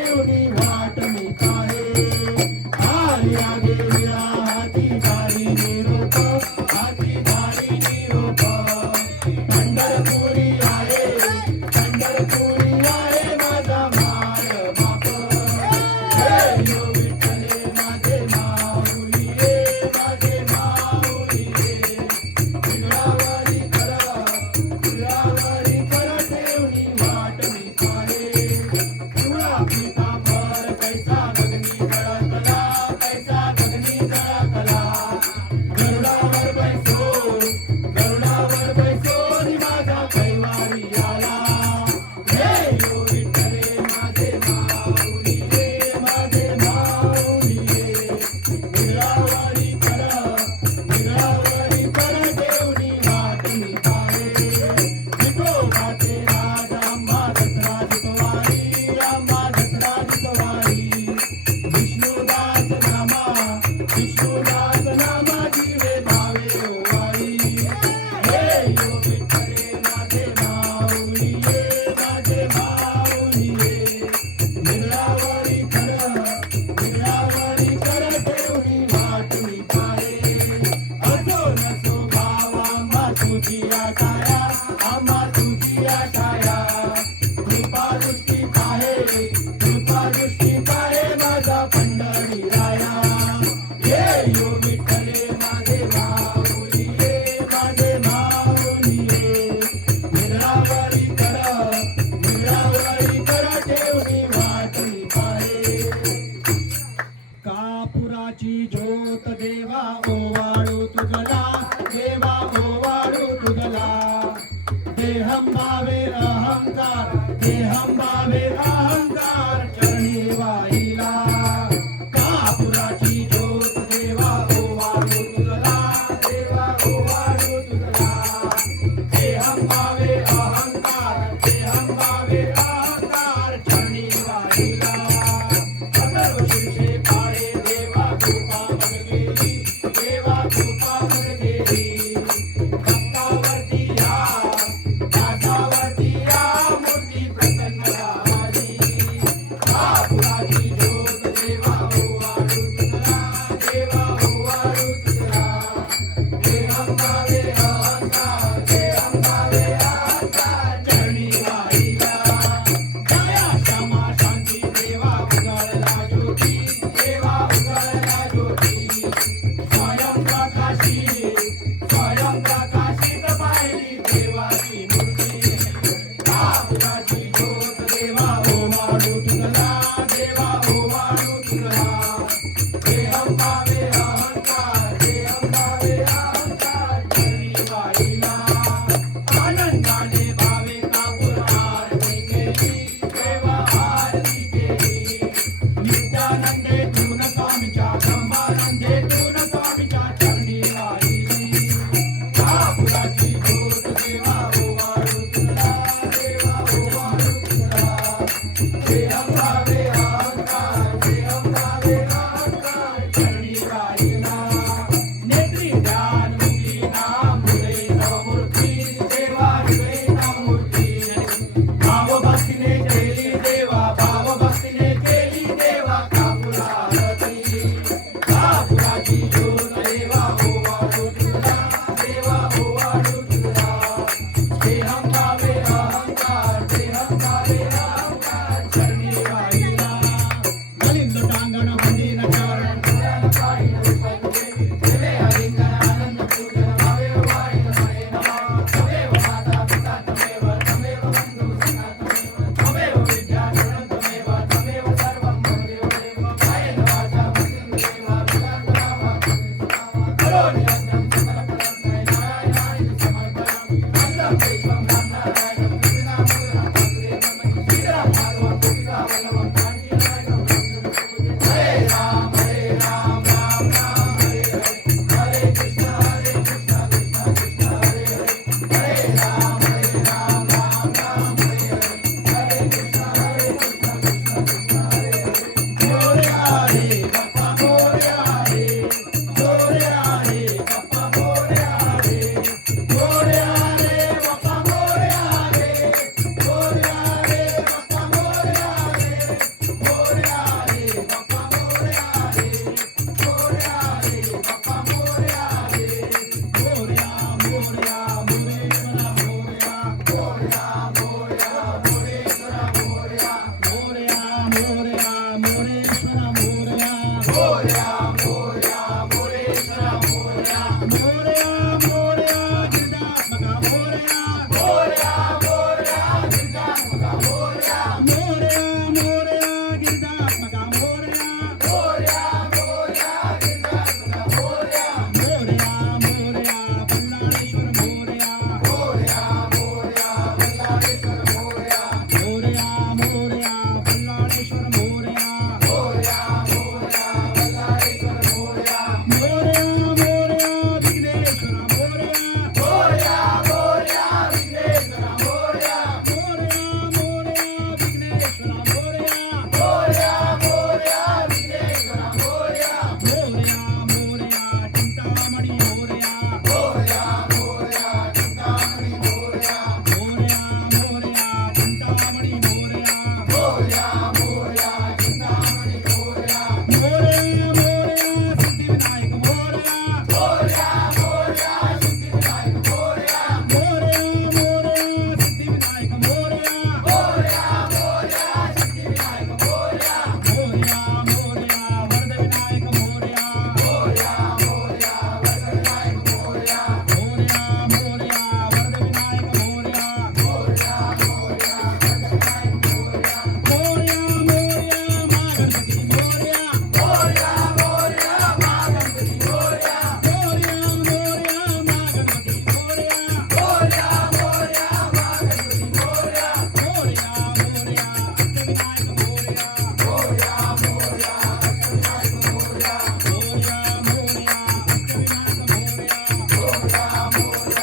ठेवणी वाट मी पाहे आलिया गेल्या हाती झाली निरोप हाती झाली निरोप पंढरपुरी आहे माझा माय बाप हे यो विठ्ठले माझे माऊली रे माझे माऊली रे विघ्नावरी कर ठेवणी वाट मी पाहे तुळा पीठावर कैसा गगनी जळकला गरुडावर बैसो नी माझा कैवारी आला हे यो विठ्ठले माझे माऊली रे माझे माऊली रे विघ्नावरी कर ठेवणी वाट मी पाहे विठोबाचे राज आंबा दसरा जितवारी विष्णुदास नामा जीवे भावे ओवाळी हे यो विठ्ठले माझे माऊली रे माझे माऊली रे विघ्नावरी कर ठेवणी वाट मी पाहे असो नसो भाव आम्हा तुझी आशाया कृपा दृष्टी पाहे माझा पंढरी राया हे यो विठ्ठले माझे माऊली रे माझे माऊली रे विघ्नावरी कर ठेवणी वाट मी पाहे कापुराची ज्योत देवा ओवाळू तुझला देहं भावे अहंकार चरणी वाहिला कापुराची ज्योत देवा ओवाळू तुझला देहं भावे अहंकार चरणी वाहिला अथर्व शीर्षे काळे देवा कृपा मगदेवी दासावरती या मूर्ती प्रसन्न राहावी कापुराची ज्योत देवा ओवाळू तुझला देहं भावे अहंकार चरणी वाहिला दया क्षमा शांती देवा उजळला ज्योती स्वयं प्रकाशित पाहिली देवाची मूर्ती कापुराची ज्योत देवा ओवाळू तुझला देहं भावे अहंकार चरणी वाहिला आनंदाने भावे कापूर आरती केली देवा आरती केली नित्यानंदेतून स्वामीच्या ब्रह्मानंदेतून स्वामीच्या चरणी वाहिली कापुराची ज्योत देवा ओवाळू तुझला देहं भावे मोरया मोरेश्वरा मोरया मोरया मोरया मोरेश्वरा मोरया मोरया मोरया गिरिजात्मका मोरया मोरया मोरया गिरिजात्मका मोरया मोरया मोरया गिरिजात्मका मोरया मोरया मोरया गिरिजात्मका मोरया मोरया मोरया बल्लाळेश्वर मोरया मोरया मोरया बल्लाळेश्वर मोरया मोरया मोरया बल्लाळेश्वर मोरया मोरया मोरया बल्लाळेश्वर मोरया मोरया मोरया विघ्नेश्वर मोरया मोरया मोरया विघ्नेश्वर मोरया मोरया मोरया विघ्नेश्वर मोरया मोरया मोरया विघ्नेश्वर मोरया मोरया मोरया चिंतामणी मोरया मोरया मोरया चिंतामणी मोरया मोरया मोरया चिंतामणी मोरया मोरया मोरया चिंतामणी मोरया मोरया मोरया सिद्धिविनायक मोरया मोरया मोरया सिद्धिविनायक मोरया मोरया मोरया सिद्धिविनायक मोरया मोरया मोरया सिद्धिविनायक मोरया मोरया मोरया वरदविनायक मोरया मोरया मोरया वरदविनायक मोरया मोरया मोरया वरदविनायक मोरया मोरया मोरया वरदविनायक मोरया मोरया मोरया महागणपती मोरया मोरया मोरया महागणपती मोरया मोरया मोरया महागणपती मोरया मोरया मोरया महागणपती मोरया मोरया मोरया अष्टविनायक मोरया मोरया मोरया अष्टविनायक मोरया मोरया मोरया अष्टविनायक मोरया मोरया मोरया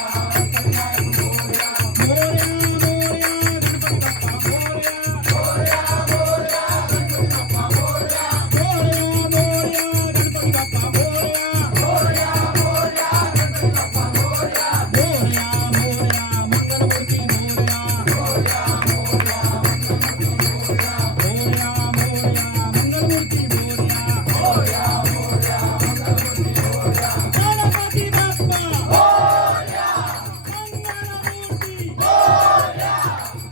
अष्टविनायक मोरया मोरया मोरया गणपती बाप्पा मोरया मोरया मोरया गणपती बाप्पा मोरया मोरया मोरया गणपती बाप्पा मोरया मोरया मोरया गणपती बाप्पा मोरया मोरया मोरया मंगलमूर्ती मोरया मोरया मोरया मंगलमूर्ती मोरया मोरया मोरया मंगलमूर्ती मोरया मोरया मोरया मंगलमूर्ती मोरया गणपती बाप्पा मोरया मंगलमूर्ती मोरया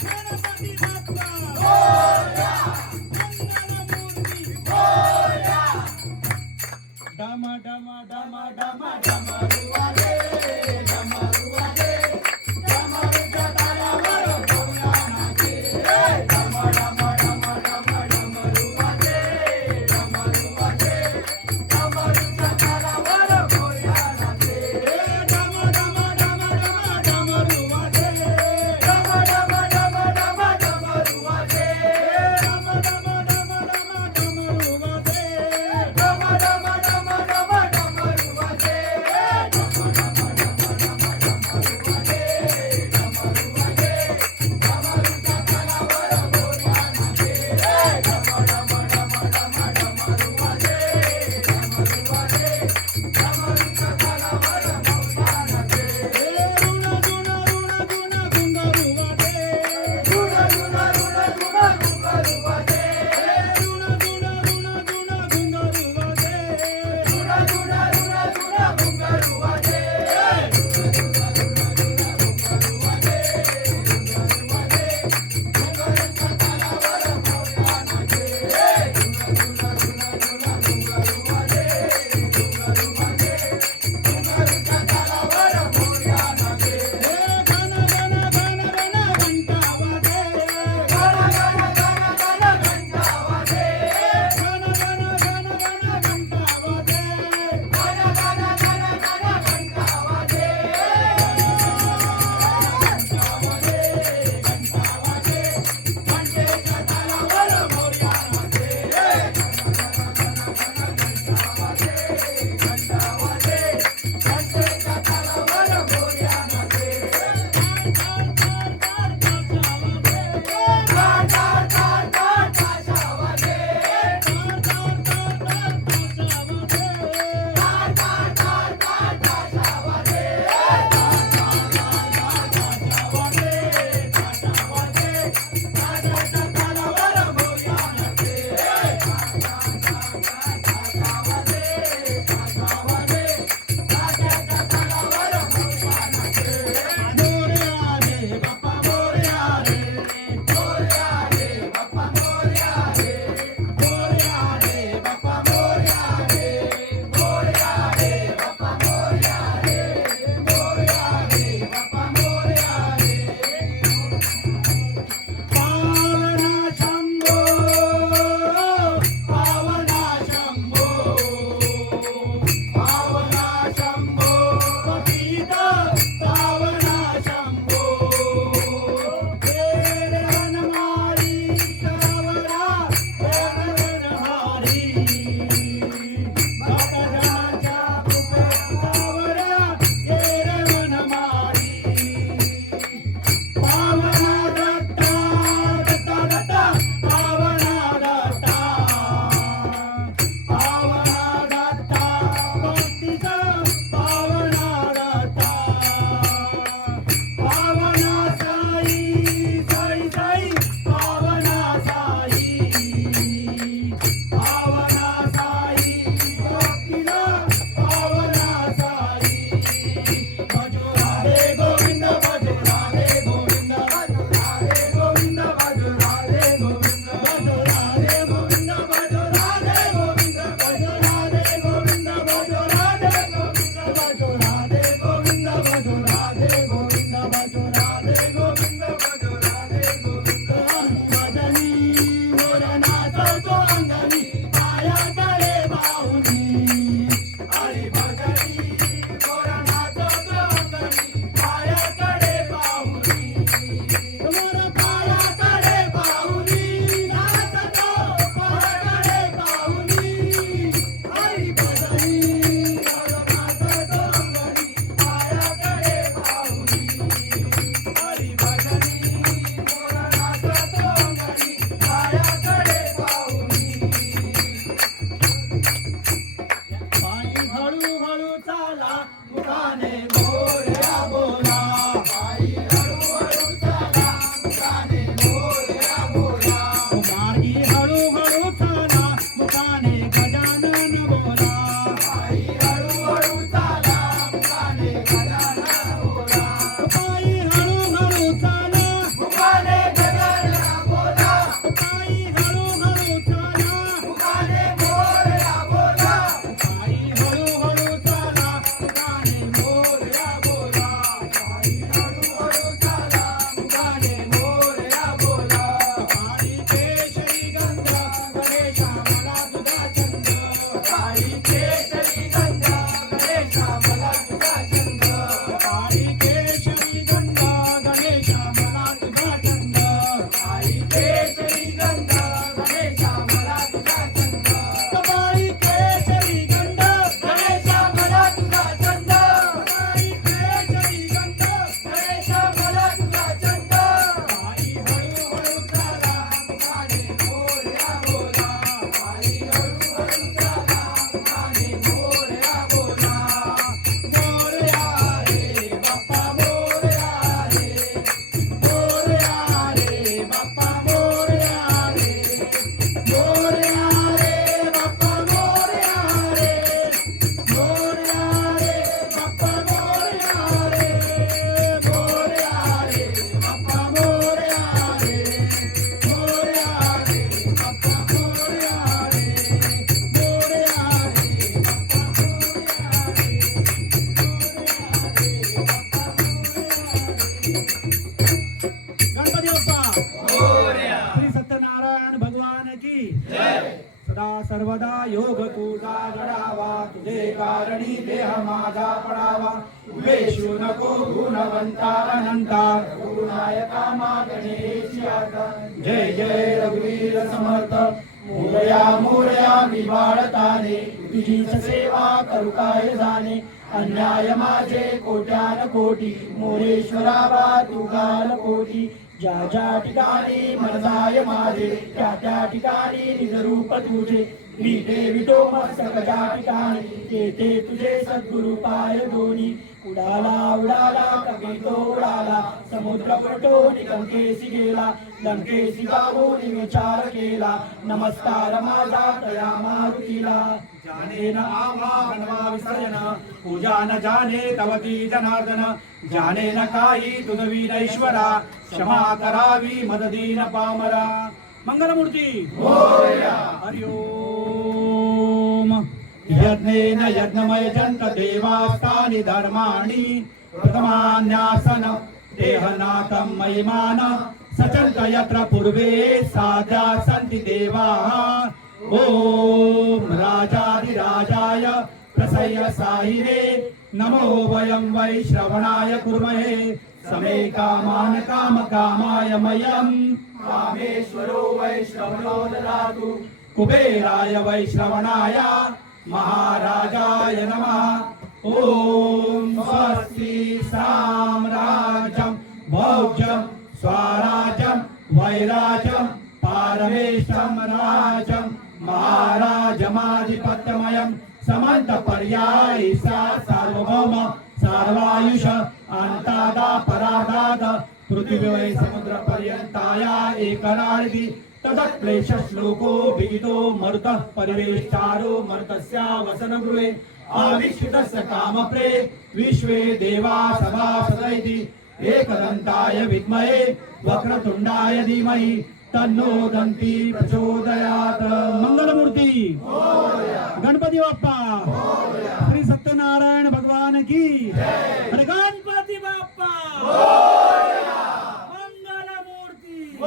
गणपती बाप्पा मोरया मंगलमूर्ती मोरया डम डम डम डम डमरुआ दे डमरुआ दे डमरुच्या तालावर भोला नाचे डम डम डम डम डमरुआ दे डमरुआ दे डमरुच्या तालावर भोला नाचे डम डम डम डम डमरुआ दे डम डम डम डम डमरुआ दे डम डम डम डम डमरुआ दे डम डम डम डम डमरुआ दे डम सदा सर्वदा योग तुझा घडावा, तुझे कारणी देह माझा पडावा. उमेशू नको गुणवंता अनंता, गुरुनायका गणेशी आता. जय जय रघुवीर समर्थ, मोरया मोरया मी बाळताने, तुझीच सेवा करू काय जाणे. अन्याय माझे कोट्यान कोटी, मोरेश्वरा बा तू गाल कोटी. ज्या ज्या ठिकाणी मन जाय माझे, त्या त्या ठिकाणी निज रूप तुझे. विटे विटो मस्तक ज्या ठिकाणी, ते तुझे सद्गुरु पाय दोन्ही. उडाला उडाला कवितो उडाला, समुद्र पटो लंकेशी गेला. लंकेशी जाऊन विचार केला, नमस्कार माझा तया मारुतीला. जाने न आवाहन विसर्जन, पूजा न जाने तवती जनार्दन. जाने न काही तुझवी ईश्वरा, क्षमा करावी मददीन पामरा. मंगलमूर्ती हरि ओम. यज्ञेन यज्ञमय जंत देवास्तानि धर्माणि, प्रथमान्यासन देहनाथं महिमान. सचंत यत्र पूर्वे साध्या सन्ति देवाः. ओम राजाधिराजाय प्रसह्य साहिने, नमो वयं वै श्रवणाय कुर्महे. समे कामान काम कामाय मयम्, कामेश्वरो वै श्रवणो ददातु. कुबेराय वै श्रवणाय महाराजाय नमः. ओम स्वस्ति साम्राज्यं भोज्यं स्वराज्यं वैराज्यं पारमेष्ठं राजं. महाराजमाधिपत्यमयं समन्त पर्यायी सा सार्वभौम सार्वायुष अंतादा परादाद. पृथ्वी वै समुद्र पर्यंताया एकराळी. तदक्लेश श्लोको विदितो मरुतः परिवेष्टारो मरुतस्या वसनगृहे. आविष्कृतस्य कामप्रे विश्वे देवा सभासदैति. एकदन्ताय विद्महे वक्रतुंडाय धीमहि तन्नो दन्ती प्रचोदयात्. मंगलमूर्ती गणपती बाप्पा, श्री सत्यनारायण भगवान की. अरे गणपती बाप्पा, मंगलमूर्ती.